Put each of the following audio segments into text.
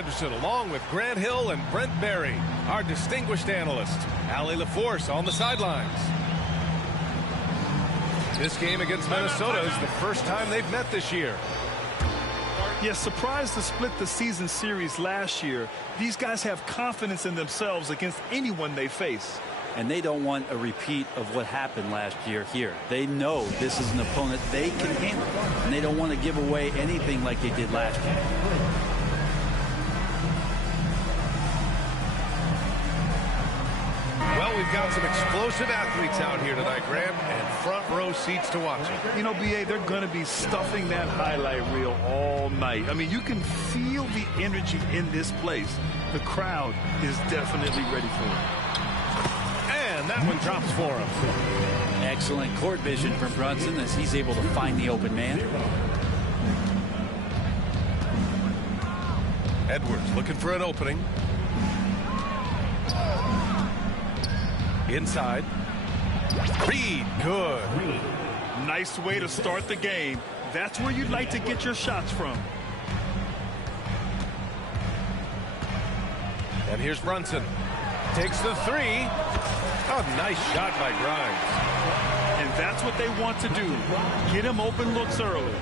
Anderson, along with Grant Hill and Brent Berry, our distinguished analyst. Allie LaForce on the sidelines. This game against Minnesota is the first time they've met this year. Yes, surprised to split the season series last year. These guys have confidence in themselves against anyone they face. And they don't want a repeat of what happened last year here. They know this is an opponent they can handle, and they don't want to give away anything like they did last year. Well, we've got some explosive athletes out here tonight, Grant, and front row seats to watch it. You know, B.A., they're going to be stuffing that highlight reel all night. I mean, you can feel the energy in this place. The crowd is definitely ready for it. And that one drops for him. Excellent court vision from Brunson as he's able to find the open man. Edwards looking for an opening. Inside. Reed, good. Nice way to start the game. That's where you'd like to get your shots from. And here's Brunson. Takes the three. Oh, nice shot by Grimes. And that's what they want to do. Get him open looks early.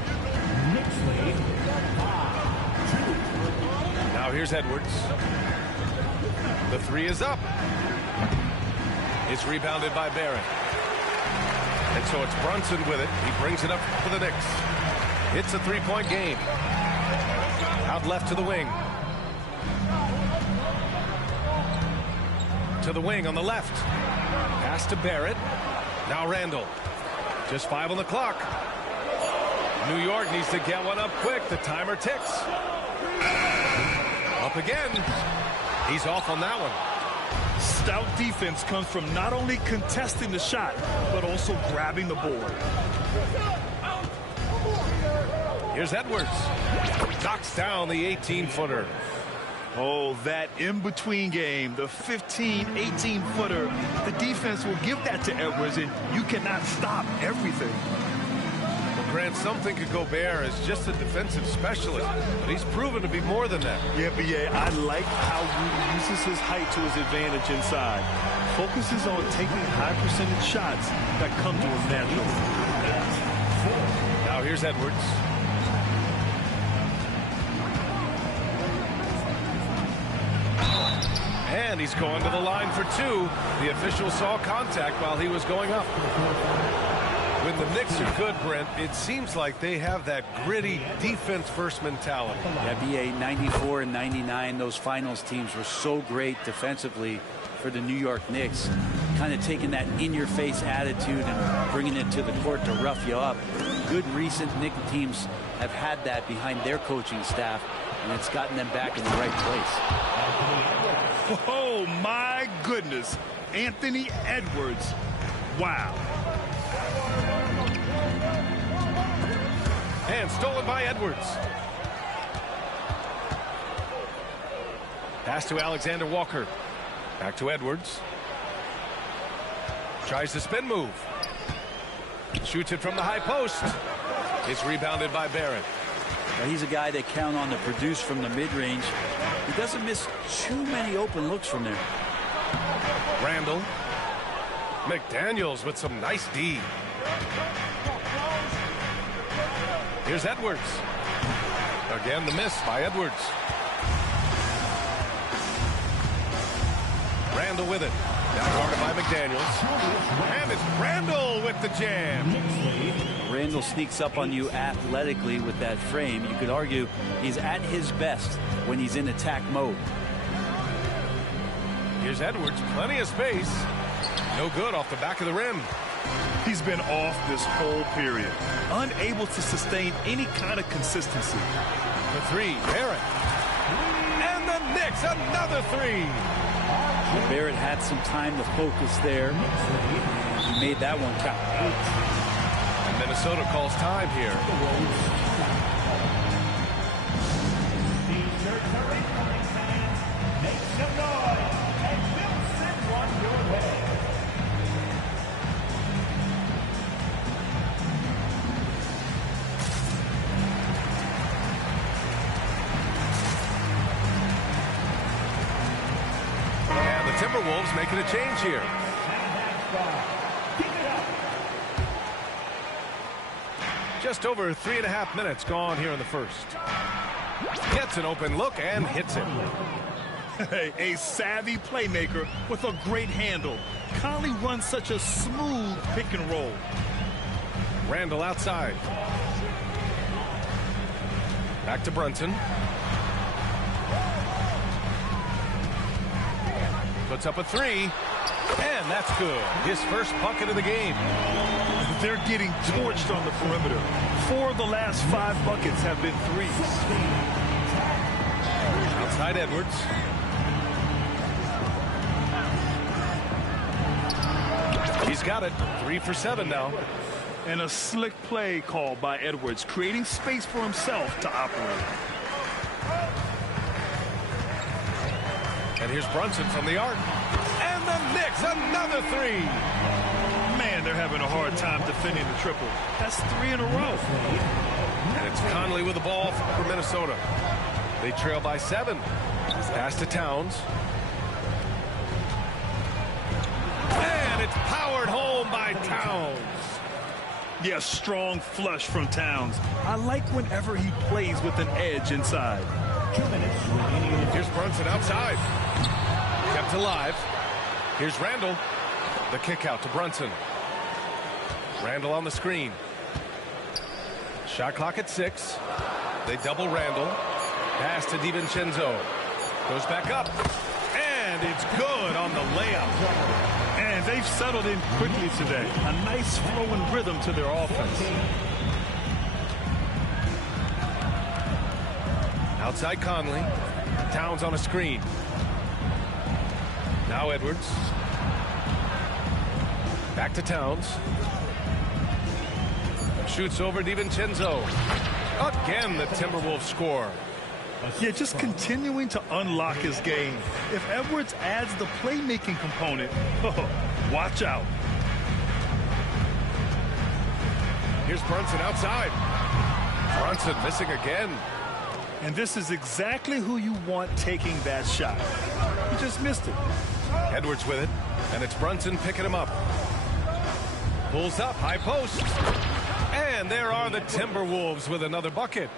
Now here's Edwards. The three is up. It's rebounded by Barrett. And so it's Brunson with it. He brings it up for the Knicks. It's a three-point game. Out left to the wing. To the wing on the left. Pass to Barrett. Now Randall. Just 5 on the clock. New York needs to get one up quick. The timer ticks. Up again. He's off on that one. Stout defense comes from not only contesting the shot, but also grabbing the board. Here's Edwards. Knocks down the 18-footer. Oh, that in-between game, the 15, 18-footer. The defense will give that to Edwards, and you cannot stop everything. Well, Grant, some think of Gobert as just a defensive specialist, but he's proven to be more than that. Yeah, B.A., I like how Rudy uses his height to his advantage inside. Focuses on taking high-percentage shots that come to him naturally. Now here's Edwards. And he's going to the line for two. The official saw contact while he was going up. When the Knicks are good, Brent, it seems like they have that gritty defense-first mentality. Yeah, BA 94 and 99, those finals teams were so great defensively for the New York Knicks. Kind of taking that in-your-face attitude and bringing it to the court to rough you up. Good recent Knicks teams have had that behind their coaching staff, and it's gotten them back in the right place. Oh, my goodness. Anthony Edwards. Wow. And stolen by Edwards. Pass to Alexander Walker. Back to Edwards. Tries the spin move. Shoots it from the high post. It's rebounded by Barrett. Now, he's a guy they count on to produce from the mid-range. He doesn't miss too many open looks from there. Randall. McDaniels with some nice D. Here's Edwards. Again, the miss by Edwards. Randall with it. Now guarded by McDaniels. And it's Randall with the jam. Randall sneaks up on you athletically with that frame. You could argue he's at his best when he's in attack mode. Here's Edwards. Plenty of space. No good off the back of the rim. He's been off this whole period. Unable to sustain any kind of consistency. The three, Barrett. And the Knicks, another three. Barrett had some time to focus there. He made that one count. And Minnesota calls time here. Make some noise and we'll send one your way. Timberwolves making a change here. Just over 3.5 minutes gone here in the first. Gets an open look and hits it. A savvy playmaker with a great handle. Coli runs such a smooth pick and roll. Randall outside. Back to Brunson. Puts up a three. And that's good. His first bucket of the game. They're getting torched on the perimeter. 4 of the last 5 buckets have been threes. Outside Edwards. He's got it. 3 for 7 now. And a slick play called by Edwards, creating space for himself to operate. And here's Brunson from the arc. And the Knicks, another 3. Man, they're having a hard time defending the triple. That's 3 in a row. And it's Conley with the ball for Minnesota. They trail by 7. Pass to Towns. And it's powered home by Towns. Yes, strong flush from Towns. I like whenever he plays with an edge inside. 2 minutes remaining. Here's Brunson outside. Kept alive. Here's Randall. The kick out to Brunson. Randall on the screen. Shot clock at 6. They double Randall. Pass to DiVincenzo. Goes back up. And it's good on the layup. And they've settled in quickly today. A nice flowing rhythm to their offense. Outside Conley. Towns on a screen. Now Edwards. Back to Towns. Shoots over DiVincenzo. Again, the Timberwolves score. Yeah, just continuing to unlock his game. If Edwards adds the playmaking component, watch out. Here's Brunson outside. Brunson missing again. And this is exactly who you want taking that shot. He just missed it. Edwards with it, and it's Brunson picking him up. Pulls up, high post. And there are the Timberwolves with another bucket.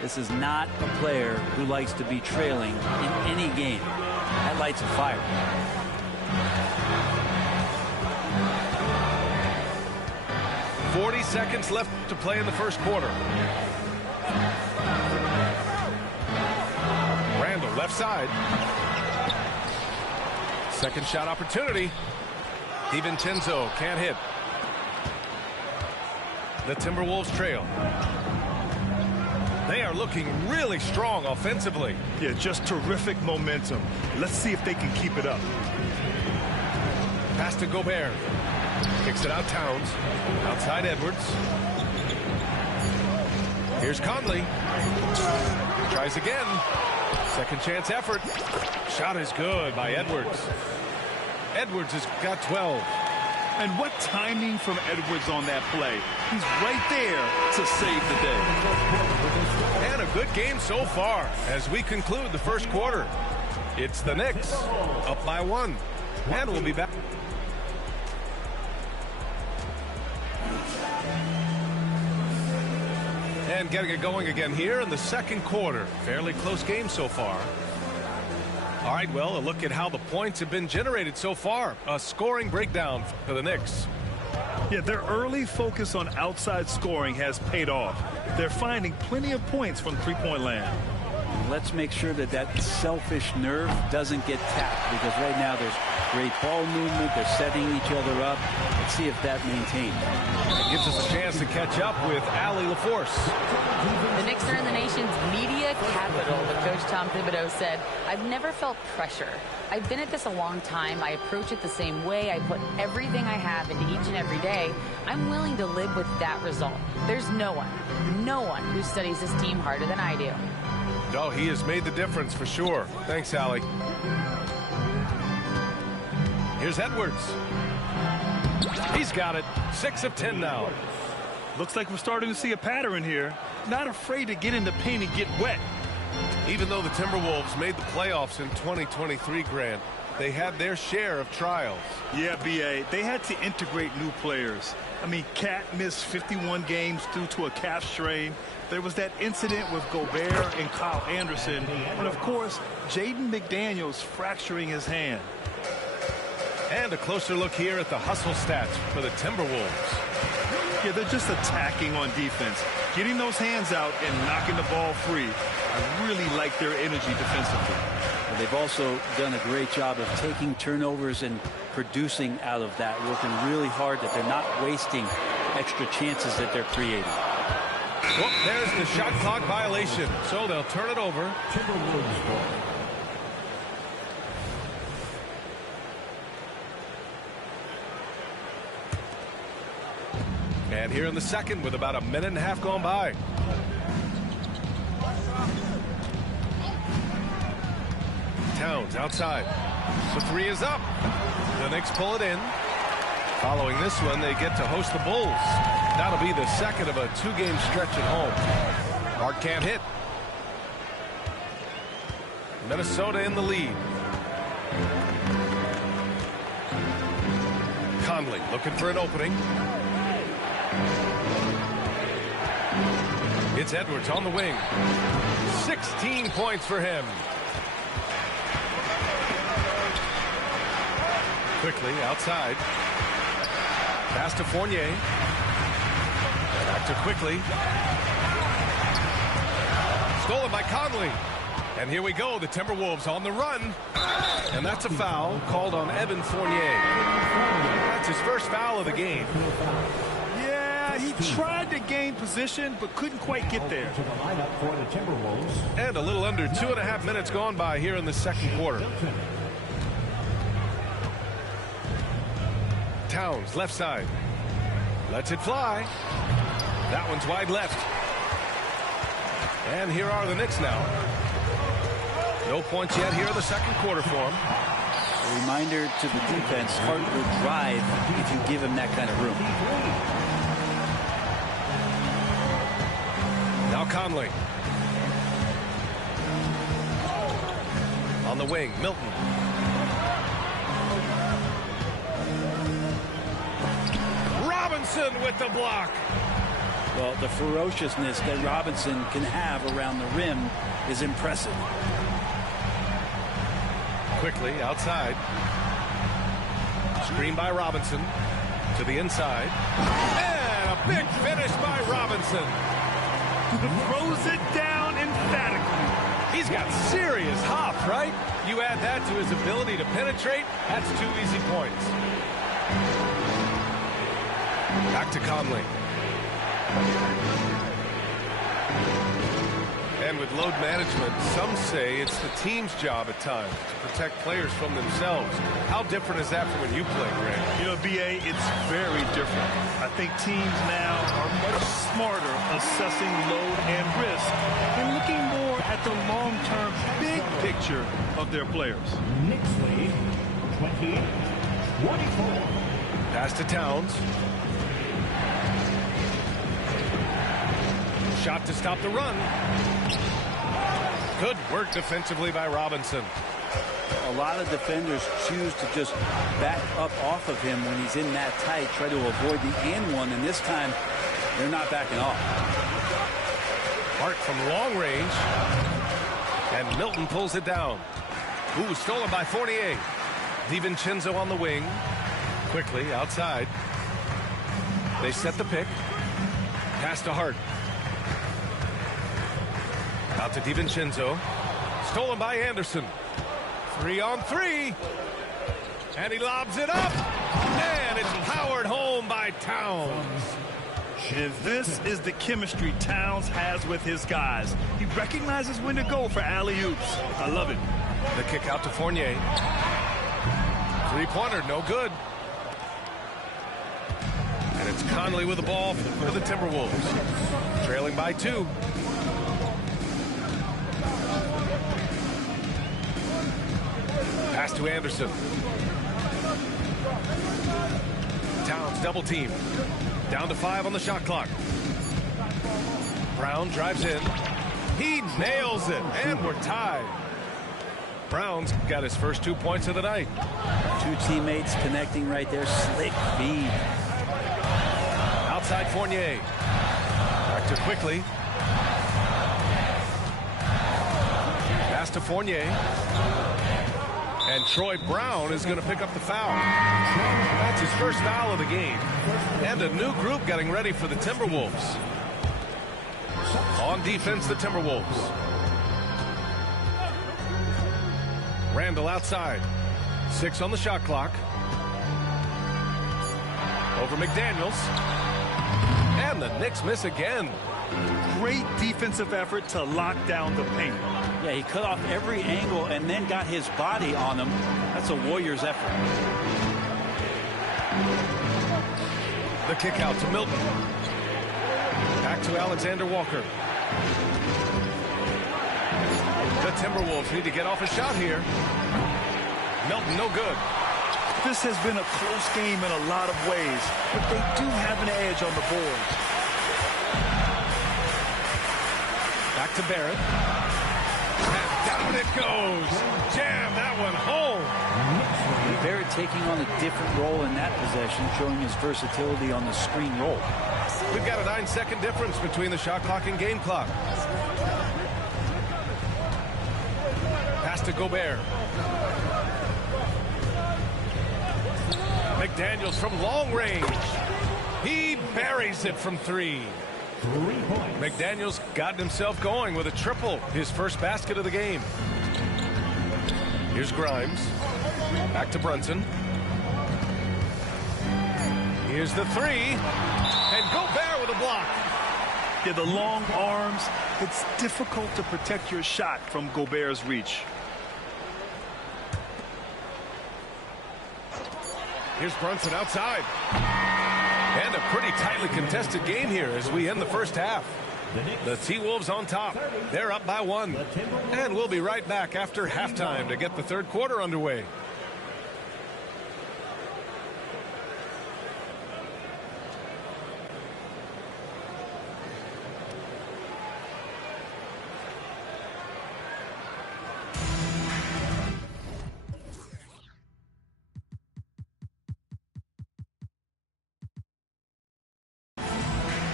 This is not a player who likes to be trailing in any game. That lights a fire. .40 left to play in the first quarter. Randall left side. Second shot opportunity. DiVincenzo can't hit. The Timberwolves trail. They are looking really strong offensively. Yeah, just terrific momentum. Let's see if they can keep it up. Pass to Gobert. Kicks it out Towns. Outside Edwards. Here's Conley. Tries again. Second chance effort. Shot is good by Edwards. Edwards has got 12. And what timing from Edwards on that play. He's right there to save the day. And a good game so far as we conclude the first quarter. It's the Knicks up by 1. And we'll be back. And getting it going again here in the second quarter. Fairly close game so far. All right, well, a look at how the points have been generated so far. A scoring breakdown for the Knicks. Yeah, their early focus on outside scoring has paid off. They're finding plenty of points from three-point land. Let's make sure that that selfish nerve doesn't get tapped, because right now there's great ball movement. They're setting each other up. Let's see if that maintains. It gives us a chance to catch up with Allie LaForce. The Knicks are in the nation's media capital, but Coach Tom Thibodeau said, "I've never felt pressure. I've been at this a long time. I approach it the same way. I put everything I have into each and every day. I'm willing to live with that result. There's no one who studies this team harder than I do." Oh, he has made the difference for sure. Thanks, Allie. Here's Edwards. He's got it. 6 of 10 now. Looks like we're starting to see a pattern here. Not afraid to get in the paint and get wet. Even though the Timberwolves made the playoffs in 2023, Grant, they had their share of trials. Yeah, B.A. They had to integrate new players. I mean, Cat missed 51 games due to a calf strain. There was that incident with Gobert and Kyle Anderson. And, of course, Jaden McDaniels fracturing his hand. And a closer look here at the hustle stats for the Timberwolves. Yeah, they're just attacking on defense, getting those hands out and knocking the ball free. I really like their energy defensively. Well, they've also done a great job of taking turnovers and producing out of that, working really hard that they're not wasting extra chances that they're creating. Well, there's the shot clock violation, so they'll turn it over. Timberwolves ball. And here in the second with about a minute and a half gone by. Towns outside. The three is up. The Knicks pull it in. Following this one, they get to host the Bulls. That'll be the second of a two-game stretch at home. Mark can't hit. Minnesota in the lead. Conley looking for an opening. It's Edwards on the wing. 16 points for him. Quickly outside. Pass to Fournier. Back to Quickly. Stolen by Conley. And here we go. The Timberwolves on the run. And that's a foul called on Evan Fournier. That's his first foul of the game. He tried to gain position, but couldn't quite get there. To the lineup for the Timberwolves. And a little under 2.5 minutes gone by here in the second quarter. Towns, left side. Lets it fly. That one's wide left. And here are the Knicks now. No points yet here in the second quarter for them. A reminder to the defense, Hart will drive if you give him that kind of room. Now Conley. On the wing, Milton. Robinson with the block. Well, the ferociousness that Robinson can have around the rim is impressive. Quickly outside. Screen by Robinson. To the inside. And a big finish by Robinson. Throws it down emphatically. He's got serious hop, right? You add that to his ability to penetrate, that's 2 easy points. Back to Conley. And with load management, some say it's the team's job at times to protect players from themselves. How different is that from when you play, Grant? You know, B.A., it's very different. I think teams now are much smarter assessing load and risk and looking more at the long-term big picture of their players. Knicks lead 20-24. Pass to Towns. Shot to stop the run. Good work defensively by Robinson. A lot of defenders choose to just back up off of him when he's in that tight, try to avoid the and one, and this time they're not backing off. Hart from long range. And Milton pulls it down. Ooh, stolen by Fournier. DiVincenzo on the wing. Quickly outside. They set the pick. Pass to Hart. Out to DiVincenzo. Stolen by Anderson. 3-on-3. And he lobs it up. And it's powered home by Towns. And this is the chemistry Towns has with his guys. He recognizes when to go for alley-oops. I love it. The kick out to Fournier. Three-pointer, no good. And it's Conley with the ball for the Timberwolves. Trailing by 2. Pass to Anderson. Towns double team. Down to 5 on the shot clock. Brown drives in. He nails it, and we're tied. Brown's got his first 2 points of the night. Two teammates connecting right there. Slick feed. Outside Fournier. Back to Quickly. Pass to Fournier. And Troy Brown is going to pick up the foul. That's his first foul of the game. And a new group getting ready for the Timberwolves. On defense, the Timberwolves. Randall outside. 6 on the shot clock. Over McDaniels. And the Knicks miss again. Great defensive effort to lock down the paint. Yeah, he cut off every angle and then got his body on him. That's a Warriors effort. The kick out to Milton. Back to Alexander Walker. The Timberwolves need to get off a shot here. Milton, no good. This has been a close game in a lot of ways, but they do have an edge on the boards. Back to Barrett. And down it goes. Jam that one home. Barrett taking on a different role in that possession, showing his versatility on the screen roll. We've got a 9-second difference between the shot clock and game clock. Pass to Gobert. McDaniels from long range. He buries it from 3. McDaniels got himself going with a triple, his first basket of the game. Here's Grimes. Back to Brunson. Here's the 3. And Gobert with a block. Yeah, the long arms. It's difficult to protect your shot from Gobert's reach. Here's Brunson outside. And a pretty tightly contested game here as we end the first half. The T-Wolves on top. They're up by 1. And we'll be right back after halftime to get the third quarter underway.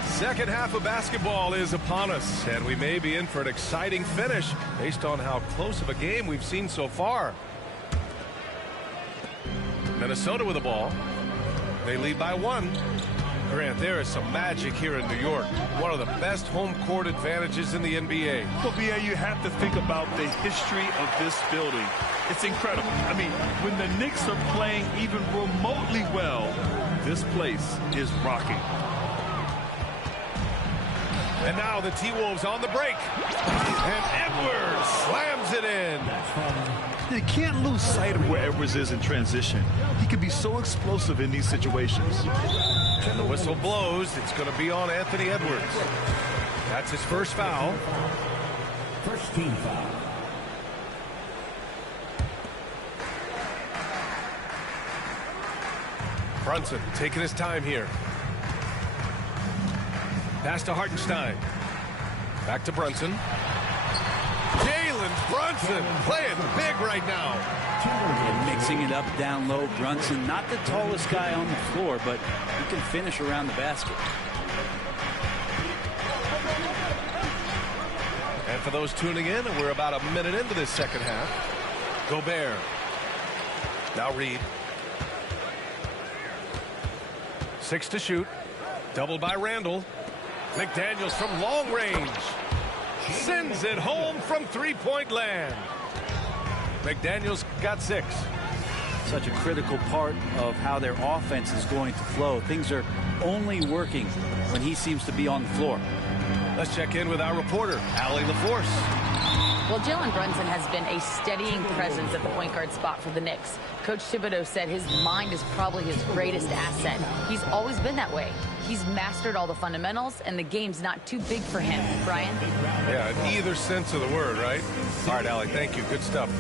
Second half of basketball is upon us, and we may be in for an exciting finish based on how close of a game we've seen so far. Minnesota with the ball. They lead by 1. Grant, there is some magic here in New York. One of the best home court advantages in the NBA. Well, BA, you have to think about the history of this building. It's incredible. I mean, when the Knicks are playing even remotely well, this place is rocking. And now the T-Wolves on the break. And Edwards slams it in. You can't lose sight of where Edwards is in transition. He can be so explosive in these situations. And the whistle blows. It's going to be on Anthony Edwards. That's his first foul. First team foul. Brunson taking his time here. Pass to Hartenstein. Back to Brunson. Jalen Brunson playing big right now. And mixing it up down low. Brunson, not the tallest guy on the floor, but he can finish around the basket. And for those tuning in, we're about a minute into this second half. Gobert. Now Reed. 6 to shoot. Doubled by Randall. McDaniels from long range. Sends it home from three-point land. McDaniels got 6. Such a critical part of how their offense is going to flow. Things are only working when he seems to be on the floor. Let's check in with our reporter, Allie LaForce. Well, Jalen Brunson has been a steadying presence at the point guard spot for the Knicks. Coach Thibodeau said his mind is probably his greatest asset. He's always been that way. He's mastered all the fundamentals, and the game's not too big for him. Brian? Yeah, in either sense of the word, right? All right, Allie, thank you. Good stuff.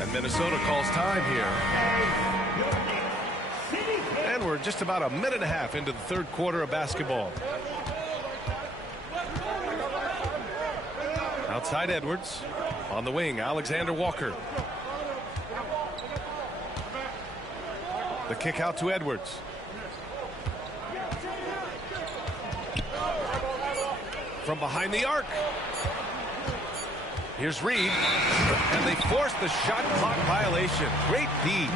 And Minnesota calls time here. And we're just about a minute and a half into the third quarter of basketball. Outside Edwards. On the wing, Alexander Walker. The kick out to Edwards. From behind the arc. Here's Reed. And they force the shot clock violation. Great D.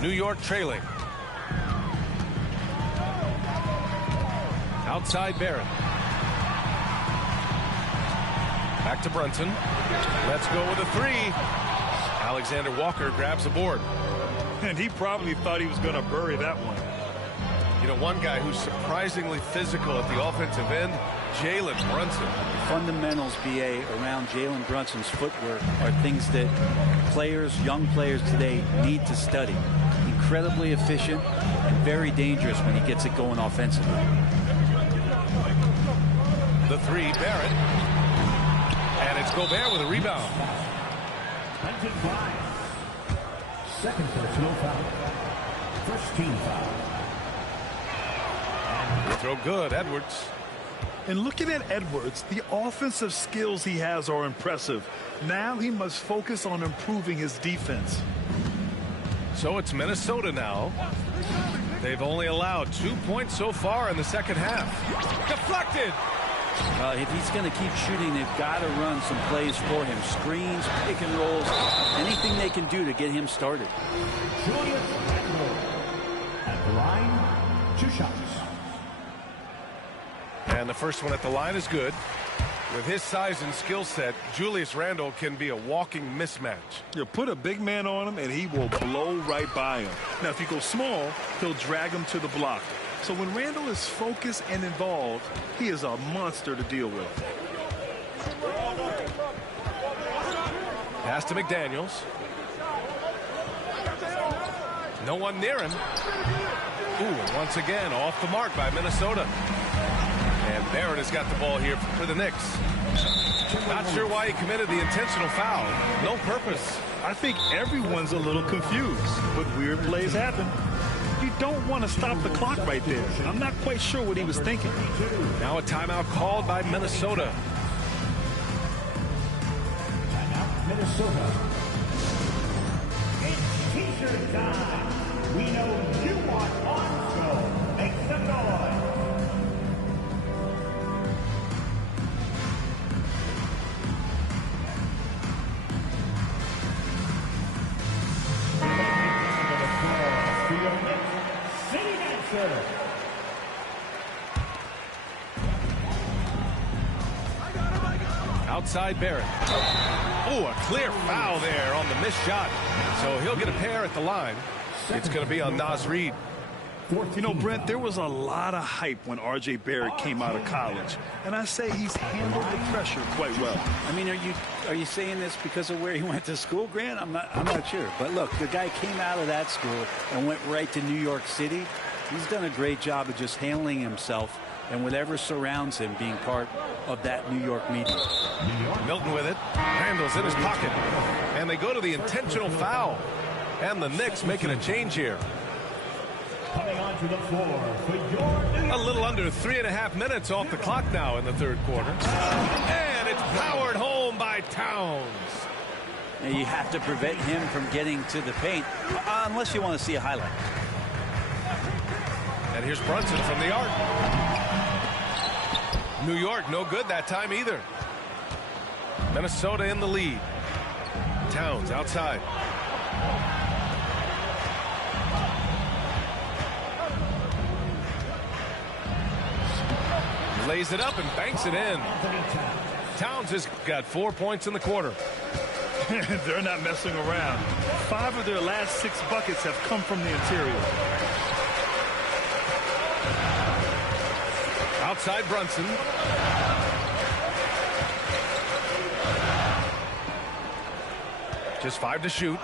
New York trailing. Outside Barrett. Back to Brunson. Let's go with a three. Alexander Walker grabs a board. And he probably thought he was going to bury that one. You know, one guy who's surprisingly physical at the offensive end, Jalen Brunson. The fundamentals, BA, around Jalen Brunson's footwork are things that young players today need to study. Incredibly efficient and very dangerous when he gets it going offensively. The three, Barrett. And it's Gobert with a rebound. Second personal foul. First team foul. Free throw good, Edwards. And looking at Edwards, the offensive skills he has are impressive. Now he must focus on improving his defense. So it's Minnesota now. They've only allowed 2 points so far in the second half. Deflected. If he's going to keep shooting, they've got to run some plays for him. Screens, pick and rolls, anything they can do to get him started. Julius Randle at the line, 2 shots. And the first one at the line is good. With his size and skill set, Julius Randle can be a walking mismatch. You put a big man on him and he will blow right by him. Now if you go small, he'll drag him to the block. So when Randle is focused and involved, he is a monster to deal with. Pass to McDaniels. No one near him. Ooh, and once again off the mark by Minnesota. And Barrett has got the ball here for the Knicks. Not sure why he committed the intentional foul. No purpose. I think everyone's a little confused, but weird plays happen. You don't want to stop the clock right there. I'm not quite sure what he was thinking. Now a timeout called by Minnesota. Timeout, Minnesota. It's T-shirt time. We know you want Armstrong. Make some noise. Outside Barrett. Oh, a clear foul there on the missed shot. So he'll get a pair at the line. It's going to be on Naz Reid. You know, Brent, there was a lot of hype when R.J. Barrett came out of college. And I say he's handled the pressure quite well. I mean, are you saying this because of where he went to school, Grant? I'm not sure. But look, the guy came out of that school and went right to New York City. He's done a great job of just handling himself and whatever surrounds him being part of that New York media. Milton with it. Randall's in his pocket. And they go to the intentional foul. And the Knicks making a change here. Coming onto the floor for your A little under 3.5 minutes off the clock now in the third quarter. And it's powered home by Towns. And you have to prevent him from getting to the paint unless you want to see a highlight. And here's Brunson from the arc. New York no good that time either. Minnesota in the lead. Towns outside. Lays it up and banks it in. Towns has got 4 points in the quarter. They're not messing around. 5 of their last 6 buckets have come from the interior. Outside Brunson. Just 5 to shoot.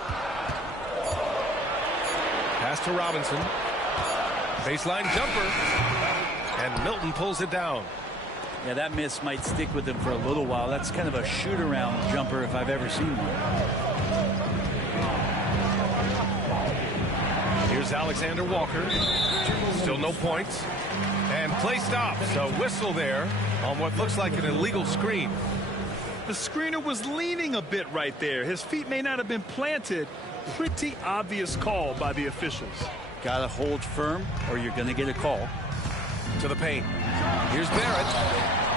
Pass to Robinson. Baseline jumper. And Milton pulls it down. Yeah, that miss might stick with him for a little while. That's kind of a shoot-around jumper if I've ever seen one. Here's Alexander Walker. Still no points. And play stops. A whistle there on what looks like an illegal screen. The screener was leaning a bit right there. His feet may not have been planted. Pretty obvious call by the officials. Got to hold firm or you're going to get a call. To the paint. Here's Barrett.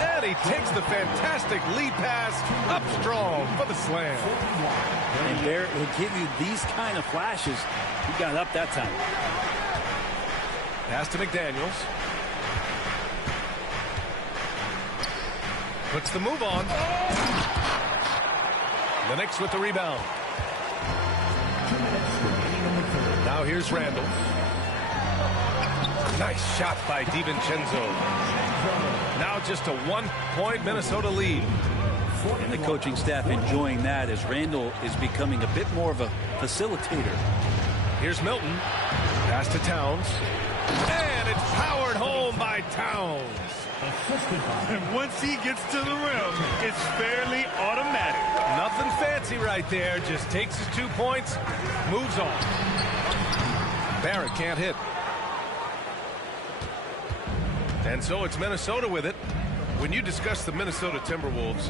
And he takes the fantastic lead pass up strong for the slam. And Barrett will give you these kind of flashes. He got up that time. Pass to McDaniels. Puts the move on. The Knicks with the rebound. Now here's Randall. Nice shot by DiVincenzo. Now just a 1-point Minnesota lead. And the coaching staff enjoying that as Randall is becoming a bit more of a facilitator. Here's Milton. Pass to Towns. And it's powered home by Towns. And once he gets to the rim, it's fairly automatic. Nothing fancy right there. Just takes his 2 points, moves on. Barrett can't hit. And so it's Minnesota with it. When you discuss the Minnesota Timberwolves,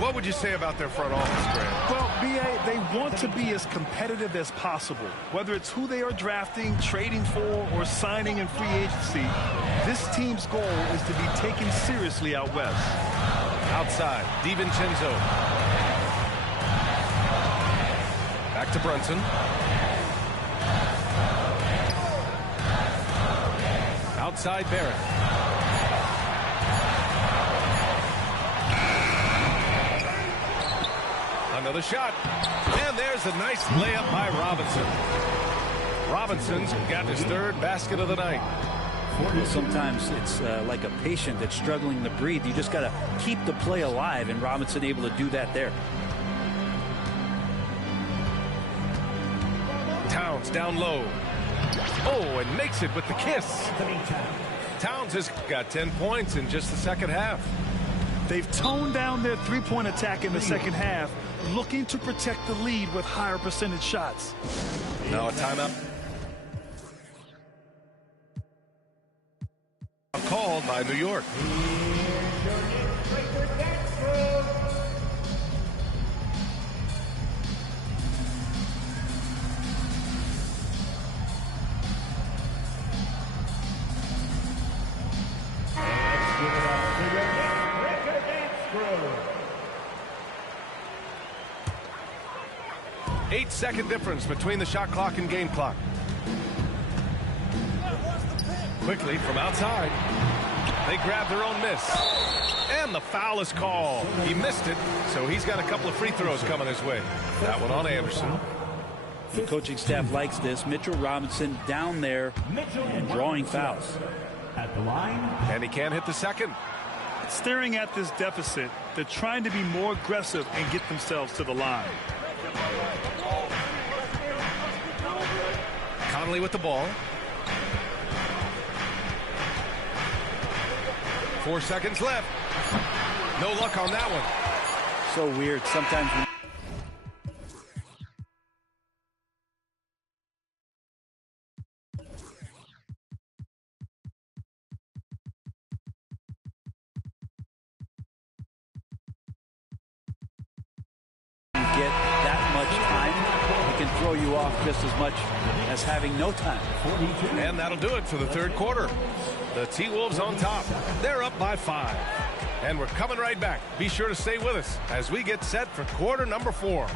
what would you say about their front office, Grant? Well, B.A., they want to be as competitive as possible. Whether it's who they are drafting, trading for, or signing in free agency, this team's goal is to be taken seriously out west. Outside, DiVincenzo. Back to Brunson. Outside Barrett. Another shot. And there's a nice layup by Robinson. Robinson's got his third basket of the night. Sometimes it's like a patient that's struggling to breathe. You just got to keep the play alive, and Robinson able to do that there. Towns down low. Oh, and makes it with the kiss. Towns has got 10 points in just the second half. They've toned down their three-point attack in the second half, looking to protect the lead with higher percentage shots. Now a timeout. Called by New York. Eight-second difference between the shot clock and game clock. Quickly from outside. They grab their own miss. And the foul is called. He missed it, so he's got a couple of free throws coming his way. That one on Anderson. The coaching staff likes this. Mitchell Robinson down there and drawing fouls. At the line. And he can't hit the second. Staring at this deficit, they're trying to be more aggressive and get themselves to the line. Conley with the ball. 4 seconds left. No luck on that one. So weird. Sometimes when you get that much time, it can throw you off just as much as having no time. And that'll do it for the third quarter. The T-Wolves on top. They're up by 5. And we're coming right back. Be sure to stay with us as we get set for quarter number 4.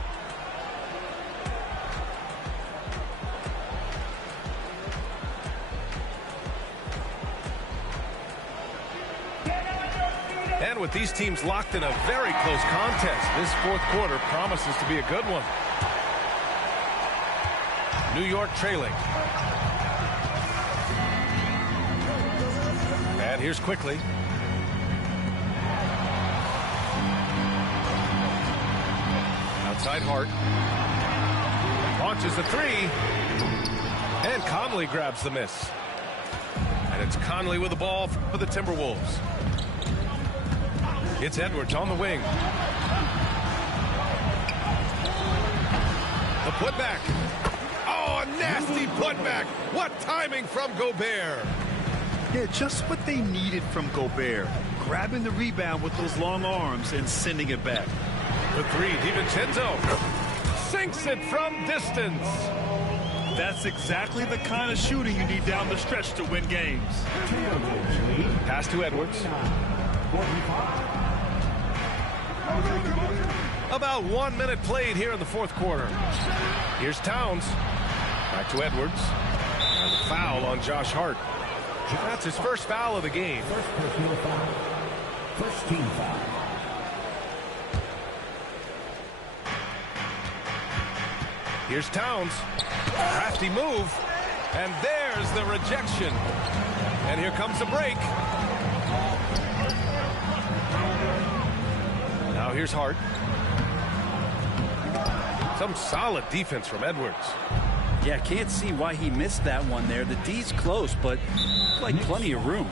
And with these teams locked in a very close contest, this fourth quarter promises to be a good one. New York trailing. And here's quickly. Outside Hart. Launches the three. And Conley grabs the miss. And it's Conley with the ball for the Timberwolves. It's Edwards on the wing. The putback. Oh, a nasty putback. What timing from Gobert. Yeah, just what they needed from Gobert. Grabbing the rebound with those long arms and sending it back. The three, DiVincenzo sinks it from distance. That's exactly the kind of shooting you need down the stretch to win games. Pass to Edwards. About 1 minute played here in the fourth quarter. Here's Towns. Back to Edwards. And the foul on Josh Hart. That's his first foul of the game. First personal foul. First team foul. Here's Towns. Crafty move. And there's the rejection. And here comes the break. Now here's Hart. Some solid defense from Edwards. Yeah, can't see why he missed that one there. The D's close, but like plenty of room.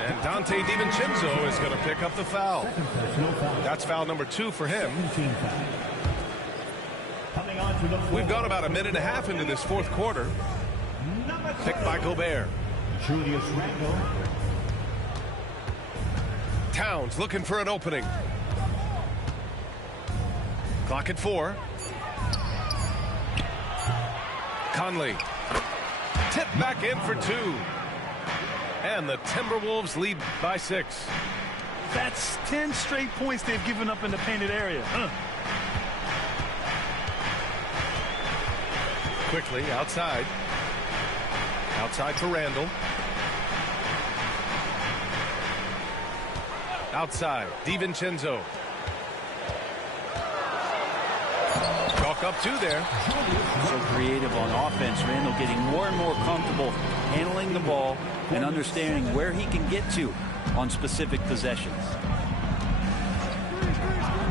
And Dante DiVincenzo is going to pick up the foul. Foul. That's foul number 2 for him. Team foul. Coming on to the floor. We've gone about a minute and a half into this fourth quarter. Picked by Gobert. Julius Randle. Towns looking for an opening. Clock at 4. Conley. Tip back in for 2. And the Timberwolves lead by 6. That's 10 straight points they've given up in the painted area. Quickly outside. Outside for Randall. Outside, DiVincenzo. Chalk up 2 there. So creative on offense. Randall getting more and more comfortable handling the ball and understanding where he can get to on specific possessions.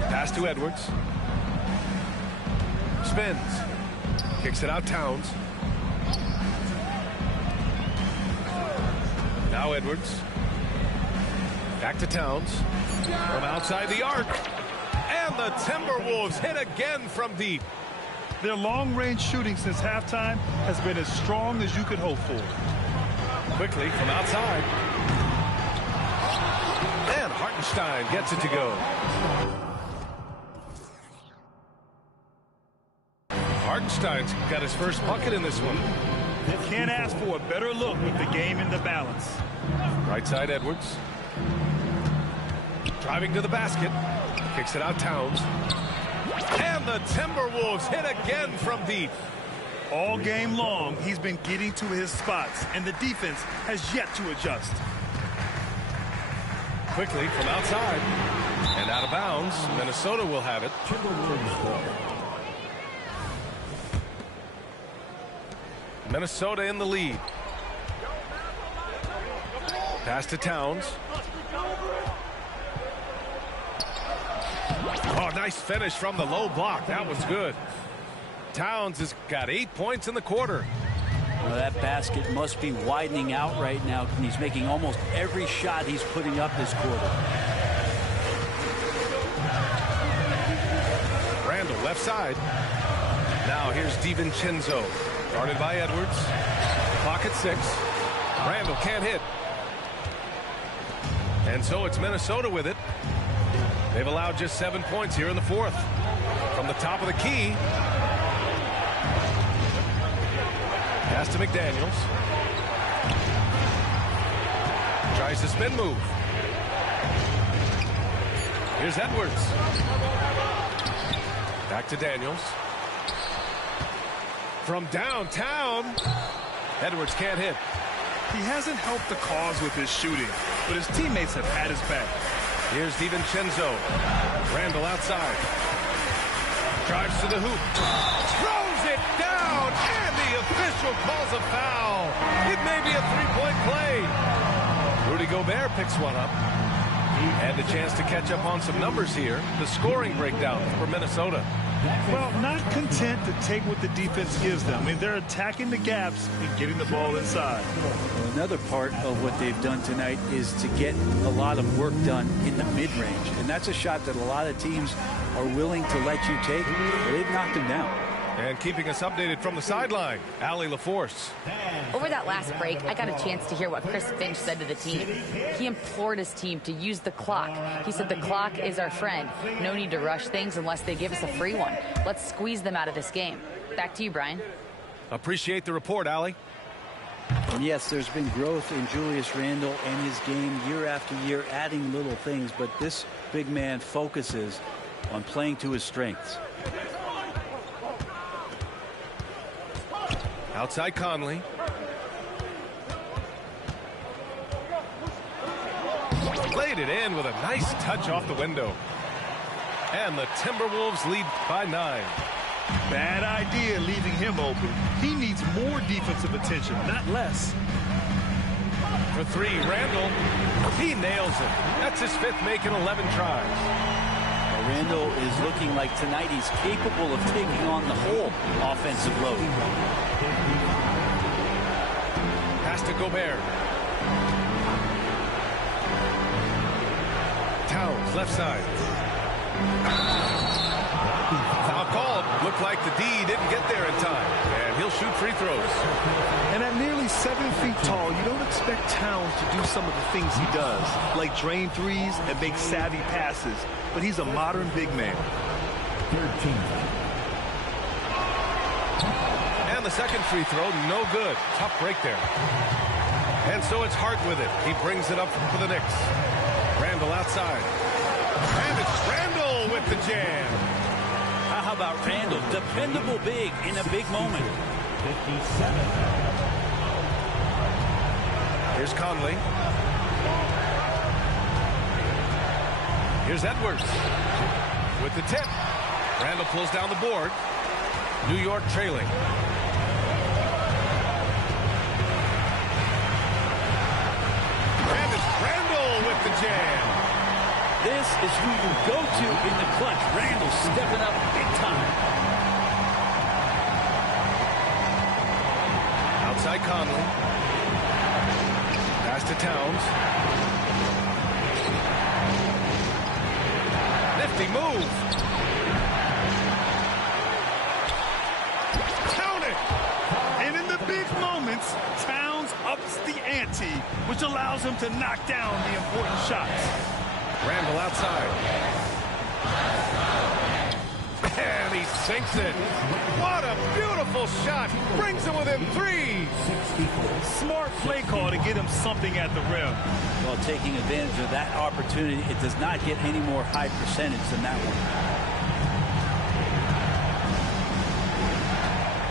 Pass to Edwards. Spins. Kicks it out Towns. Now Edwards. Back to Towns. From outside the arc. And the Timberwolves hit again from deep. Their long-range shooting since halftime has been as strong as you could hope for. Quickly from outside. And Hartenstein gets it to go. Hartenstein's got his first bucket in this one. Can't ask for a better look with the game in the balance. Right side Edwards. Driving to the basket. Kicks it out Towns. And the Timberwolves hit again from deep. All game long, he's been getting to his spots, and the defense has yet to adjust. Quickly from outside. And out of bounds. Minnesota will have it. Minnesota in the lead. Pass to Towns. Oh, nice finish from the low block. That was good. Towns has got 8 points in the quarter. Well, that basket must be widening out right now. He's making almost every shot he's putting up this quarter. Randall left side. Now here's DiVincenzo. Guarded by Edwards. Clock at 6. Randall can't hit. And so it's Minnesota with it. They've allowed just 7 points here in the fourth. From the top of the key. Pass to McDaniels. Tries the spin move. Here's Edwards. Back to Daniels. From downtown. Edwards can't hit. He hasn't helped the cause with his shooting, but his teammates have had his back. Here's DiVincenzo. Randall outside. Drives to the hoop. Throws it down, and the official calls a foul. It may be a three-point play. Rudy Gobert picks one up. And a chance to catch up on some numbers here. The scoring breakdown for Minnesota. Well, not content to take what the defense gives them. I mean, they're attacking the gaps and getting the ball inside. Well, another part of what they've done tonight is to get a lot of work done in the mid-range. And that's a shot that a lot of teams are willing to let you take. They've knocked them down. And keeping us updated from the sideline, Allie LaForce. Over that last break, I got a chance to hear what Chris Finch said to the team. He implored his team to use the clock. He said the clock is our friend. No need to rush things unless they give us a free one. Let's squeeze them out of this game. Back to you, Brian. Appreciate the report, Allie. And yes, there's been growth in Julius Randle and his game year after year, adding little things, but this big man focuses on playing to his strengths. Outside Conley. Laid it in with a nice touch off the window. And the Timberwolves lead by 9. Bad idea leaving him open. He needs more defensive attention, not less. For 3, Randle. He nails it. That's his 5th make in 11 tries. Well, Randle is looking like tonight he's capable of taking on the whole offensive load. Pass to Gobert. Towns, left side. Foul called. Looked like the D didn't get there in time. And he'll shoot free throws. And at nearly 7 feet tall, you don't expect Towns to do some of the things he does, like drain threes and make savvy passes. But he's a modern big man. 13. And the second free throw, no good. Tough break there. And so it's Hart with it. He brings it up for the Knicks. Randle outside. And it's Randle with the jam. How about Randle? Dependable big in a big moment. 57. Here's Conley. Here's Edwards with the tip. Randle pulls down the board. New York trailing. And it's Randle with the jam. This is who you go to in the clutch. Randle stepping up big time. Outside Conley. Pass to Towns. Nifty move. Count it. And in the big moments, Towns ups the ante, which allows him to knock down the important shots. Randle outside. And he sinks it. What a beautiful shot. Brings him within 3. Smart play call to get him something at the rim. Well, taking advantage of that opportunity, it does not get any more high percentage than that one.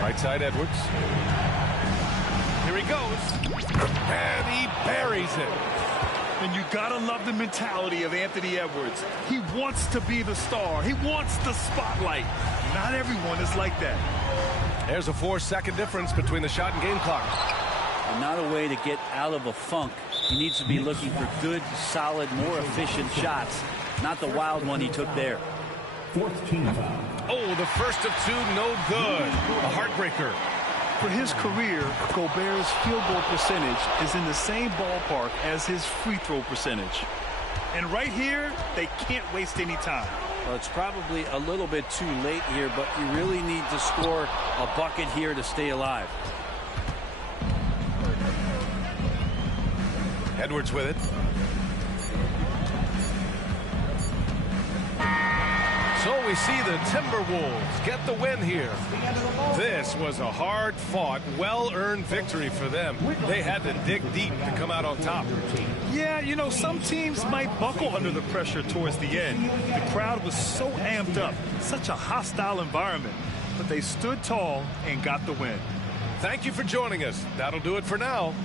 Right side Edwards. Here he goes. And he buries it. And you gotta love the mentality of Anthony Edwards. He wants to be the star. He wants the spotlight. Not everyone is like that. There's a 4-second difference between the shot and game clock. And not a way to get out of a funk. He needs to be looking for good, solid, more efficient shots. Not the wild one he took there. 4th team foul. Oh, the first of 2, no good. A heartbreaker. For his career, Gobert's field goal percentage is in the same ballpark as his free throw percentage. And right here, they can't waste any time. Well, it's probably a little bit too late here, but you really need to score a bucket here to stay alive. Edwards with it. So we see the Timberwolves get the win here. This was a hard-fought, well-earned victory for them. They had to dig deep to come out on top. Yeah, you know, some teams might buckle under the pressure towards the end. The crowd was so amped up, such a hostile environment. But they stood tall and got the win. Thank you for joining us. That'll do it for now.